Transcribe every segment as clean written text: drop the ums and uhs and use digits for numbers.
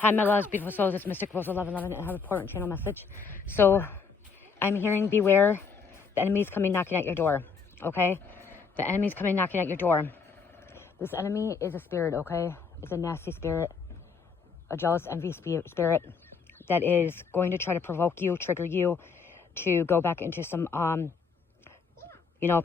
Hi, my loves, beautiful souls. It's Mystic Rose 1111 and I have an important channel message. So I'm hearing beware. The enemy's coming knocking at your door. Okay? The enemy's coming knocking at your door. This enemy is a spirit, okay? It's a nasty spirit, a jealous, envy spirit that is going to try to provoke you, trigger you to go back into some,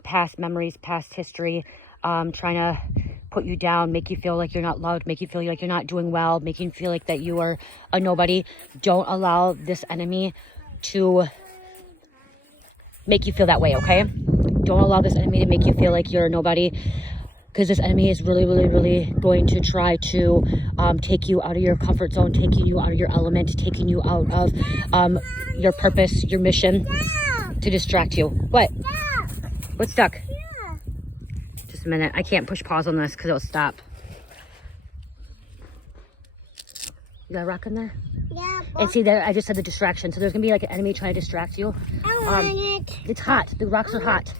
past memories, past history, trying to put you down, make you feel like you're not loved, make you feel like you're not doing well, making you feel like that you are a nobody. Don't allow this enemy to make you feel that way, okay? Don't allow this enemy to make you feel like you're a nobody, because this enemy is really, really, really going to try to take you out of your comfort zone, taking you out of your element, taking you out of your purpose, your mission, to distract you. What? What's stuck? Just a minute. I can't push pause on this because it'll stop. You got a rock in there? Yeah. And see there, I just said the distraction. So there's gonna be like an enemy trying to distract you. I want it. It's hot. The rocks are hot.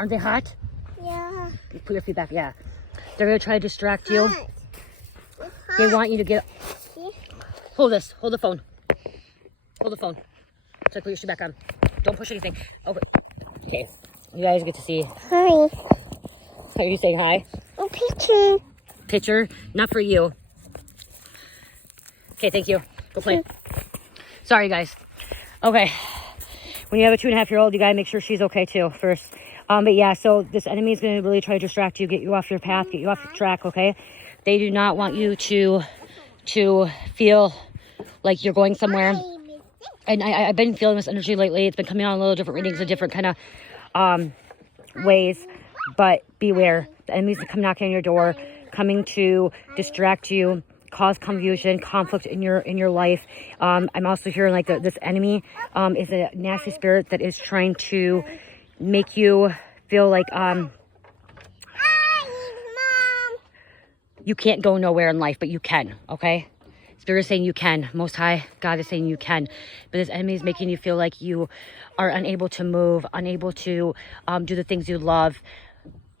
Aren't they hot? Yeah. Put your feet back. Yeah. They're gonna try to distract you. Hot. They want you to get. Hold this. Hold the phone. Hold the phone. So put your shoe back on. Don't push anything. Over. Okay. You guys get to see. Hi. Are you saying hi? A picture. Picture, not for you. Okay, thank you. Go play. Sorry, guys. Okay. When you have a 2.5-year-old, you gotta make sure she's okay too first. But yeah, so this enemy is gonna really try to distract you, get you off your path, get you off your track. Okay. They do not want you to feel like you're going somewhere. And I've been feeling this energy lately. It's been coming on a little different readings, a different kind of ways. But beware, the enemy's come knocking on your door, coming to distract you, cause confusion, conflict in your life. I'm also hearing like this enemy is a nasty spirit that is trying to make you feel like you can't go nowhere in life, but you can. Okay, Spirit is saying you can. Most High God is saying you can, but this enemy is making you feel like you are unable to move, unable to do the things you love.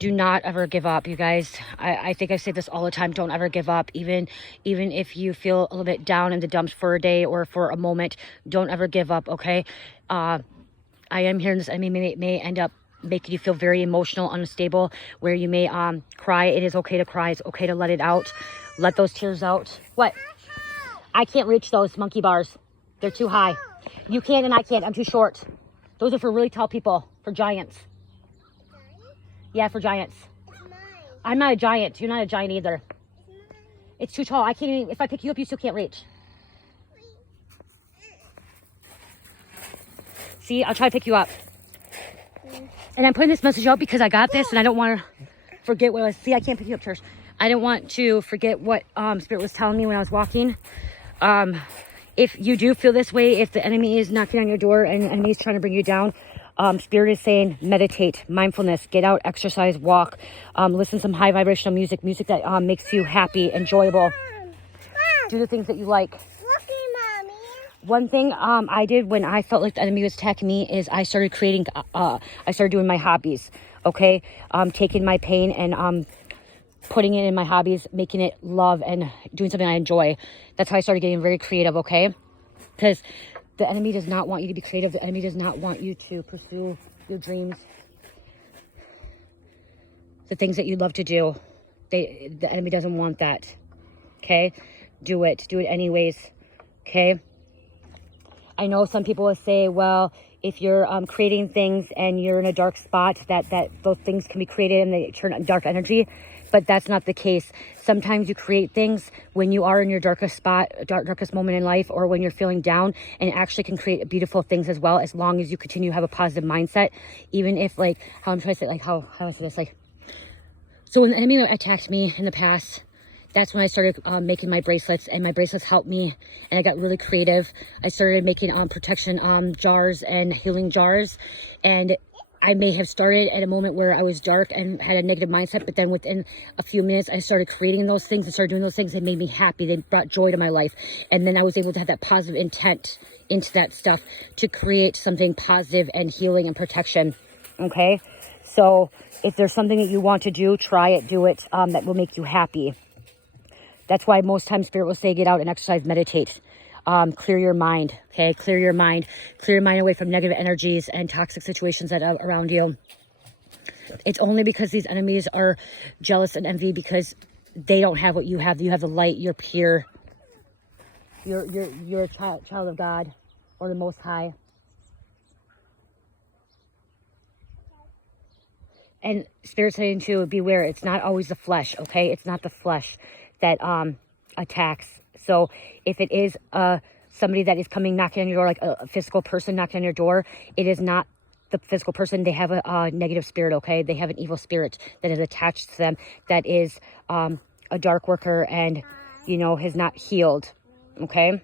Do not ever give up, you guys. I think I say this all the time. Don't ever give up. Even if you feel a little bit down in the dumps for a day or for a moment, don't ever give up, okay? I am hearing this enemy may end up making you feel very emotional, unstable, where you may cry. It is okay to cry. It's okay to let it out. Let those tears out. What? I can't reach those monkey bars. They're too high. You can and I can't. I'm too short. Those are for really tall people, for giants. Yeah, for giants. I'm not a giant. You're not a giant either. It's too tall. I can't even, if I pick you up, you still can't reach. See, I'll try to pick you up. And I'm putting this message out because I got this and I don't want to forget what I was. See, I can't pick you up, Church. I didn't want to forget what Spirit was telling me when I was walking. If you do feel this way, if the enemy is knocking on your door and the enemy is trying to bring you down, Spirit is saying meditate, mindfulness, get out, exercise, walk, listen to some high vibrational music that makes you happy, enjoyable. Do the things that you like. One thing I did when I felt like the enemy was attacking me is I started creating, I started doing my hobbies, okay? Taking my pain and putting it in my hobbies, making it love and doing something I enjoy. That's how I started getting very creative, okay? Because the enemy does not want you to be creative. The enemy does not want you to pursue your dreams, the things that you love to do. The enemy doesn't want that, okay? Do it anyways, okay? I know some people will say, well, if you're creating things and you're in a dark spot, that those things can be created and they turn on dark energy. But that's not the case. Sometimes you create things when you are in your darkest spot, darkest moment in life, or when you're feeling down, and it actually can create beautiful things as well, as long as you continue to have a positive mindset. Even if, like, how I'm trying to say, like, how I say this, like, so when the enemy attacked me in the past, that's when I started making my bracelets, and my bracelets helped me, and I got really creative. I started making protection jars and healing jars, and I may have started at a moment where I was dark and had a negative mindset, but then within a few minutes, I started creating those things and started doing those things that made me happy. They brought joy to my life. And then I was able to have that positive intent into that stuff to create something positive and healing and protection. Okay? So if there's something that you want to do, try it, do it. That will make you happy. That's why most times Spirit will say get out and exercise, meditate. Clear your mind, okay? Clear your mind. Clear your mind away from negative energies and toxic situations that are around you. It's only because these enemies are jealous and envy because they don't have what you have. You have the light. You're pure. You're a child of God or the Most High. And Spirit saying too, beware. It's not always the flesh, okay? It's not the flesh that attacks. So if it is somebody that is coming knocking on your door, like a physical person knocking on your door, it is not the physical person. They have a negative spirit, okay? They have an evil spirit that is attached to them, that is a dark worker and, you know, has not healed, okay?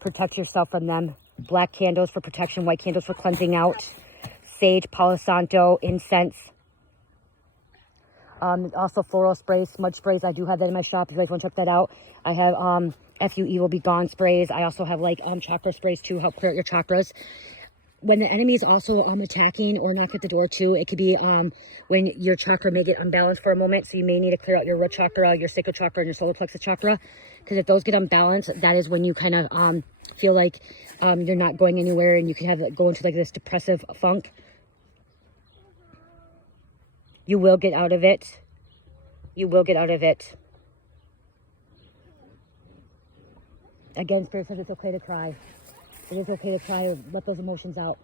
Protect yourself from them. Black candles for protection, white candles for cleansing out, sage, Palo Santo, incense. Also floral sprays, smudge sprays. I do have that in my shop if you guys want to check that out. I have FUE will be gone sprays. I also have like chakra sprays to help clear out your chakras. When the enemy is also attacking or knock at the door too, it could be when your chakra may get unbalanced for a moment. So you may need to clear out your root chakra, your sacral chakra, and your solar plexus chakra. Because if those get unbalanced, that is when you kind of feel like you're not going anywhere, and you can have go into like this depressive funk. You will get out of it. You will get out of it. Again, Spirit says it's okay to cry. It is okay to cry. Let those emotions out.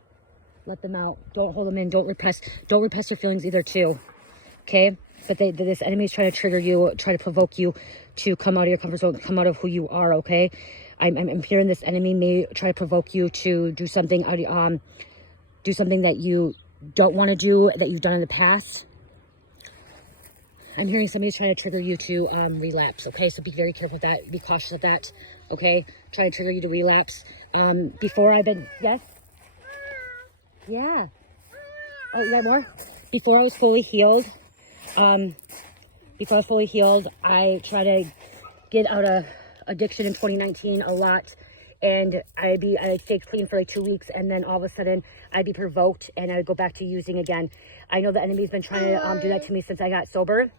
Let them out. Don't hold them in. Don't repress your feelings either too. Okay? But this enemy is trying to trigger you, try to provoke you to come out of your comfort zone, come out of who you are, okay? I'm hearing this enemy may try to provoke you to do something that you don't want to do, that you've done in the past. I'm hearing somebody's trying to trigger you to relapse, okay? So be very careful with that. Be cautious of that, okay? Try to trigger you to relapse. Yes? Yeah. Oh, you got more? Before I was fully healed, I tried to get out of addiction in 2019 a lot. And I'd stay clean for like 2 weeks, and then all of a sudden I'd be provoked and I'd go back to using again. I know the enemy's been trying to do that to me since I got sober.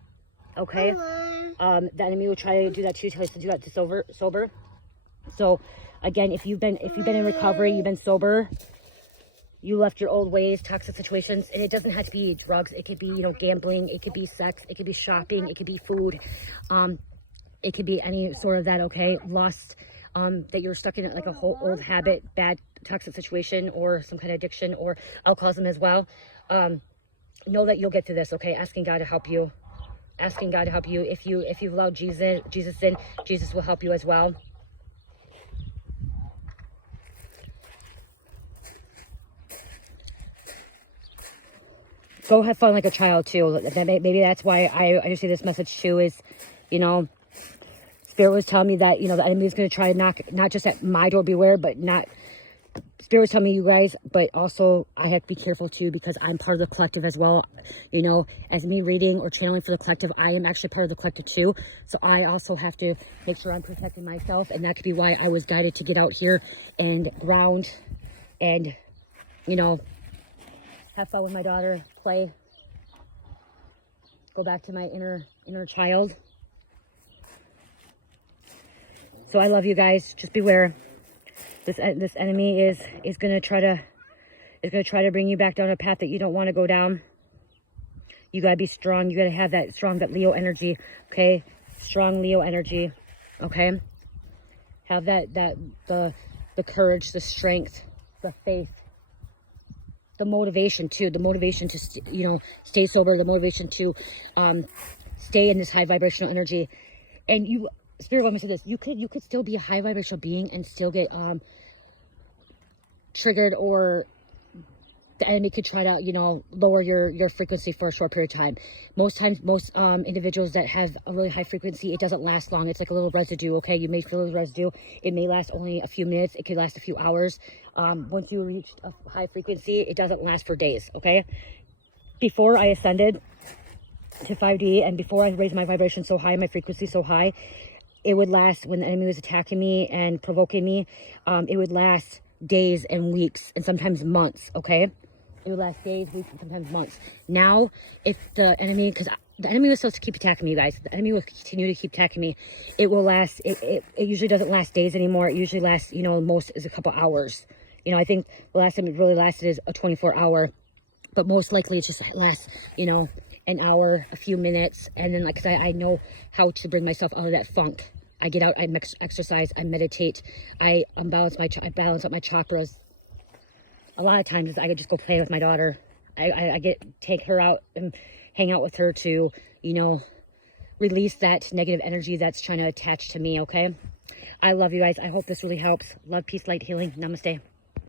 Okay, the enemy will try to do that to you, tell us to do that to sober. So again, if you've been in recovery, you've been sober, you left your old ways, toxic situations, and it doesn't have to be drugs. It could be, you know, gambling. It could be sex. It could be shopping. It could be food. It could be any sort of that. Okay, lust. That you're stuck in like a whole old habit, bad toxic situation, or some kind of addiction, or alcoholism as well. Know that you'll get through this. Okay, asking God to help you. Asking God to help you. If you've allowed Jesus in, Jesus will help you as well. Go have fun like a child too. Maybe that's why I just see this message too. Is, you know, Spirit was telling me that, you know, the enemy is going to try to knock not just at my door, beware, but not. Spirit was telling me, you guys, but also I have to be careful too, because I'm part of the collective as well. You know, as me reading or channeling for the collective, I am actually part of the collective too. So I also have to make sure I'm protecting myself. And that could be why I was guided to get out here and ground and, you know, have fun with my daughter, play, go back to my inner child. So I love you guys. Just beware. This enemy is going to try to bring you back down a path that you don't want to go down. You got to be strong. You got to have that Leo energy, okay? Strong Leo energy, okay? Have the courage, the strength, the faith, the motivation too. The motivation to stay sober. The motivation to stay in this high vibrational energy. And you, Spirit want me to say this. You could still be a high vibrational being and still get triggered, or the enemy could try to, you know, lower your frequency for a short period of time. Most individuals that have a really high frequency, it doesn't last long. It's like a little residue, okay? You may feel the residue. It may last only a few minutes. It could last a few hours. Once you reach a high frequency, it doesn't last for days, okay? Before I ascended to 5D, and before I raised my vibration so high, my frequency so high, it would last, when the enemy was attacking me and provoking me, it would last days and weeks and sometimes months, okay? It would last days, weeks, and sometimes months. Now, if the enemy, because the enemy will still keep attacking me, you guys. The enemy will continue to keep attacking me. It will last, it usually doesn't last days anymore. It usually lasts, you know, most is a couple hours. You know, I think the last time it really lasted is a 24-hour, but most likely it just lasts, you know, an hour, a few minutes. And then, like, cause I know how to bring myself out of that funk. I get out, I exercise, I meditate, I balance out my chakras. A lot of times I could just go play with my daughter. I take her out and hang out with her to, you know, release that negative energy that's trying to attach to me, okay? I love you guys. I hope this really helps. Love, peace, light, healing. Namaste.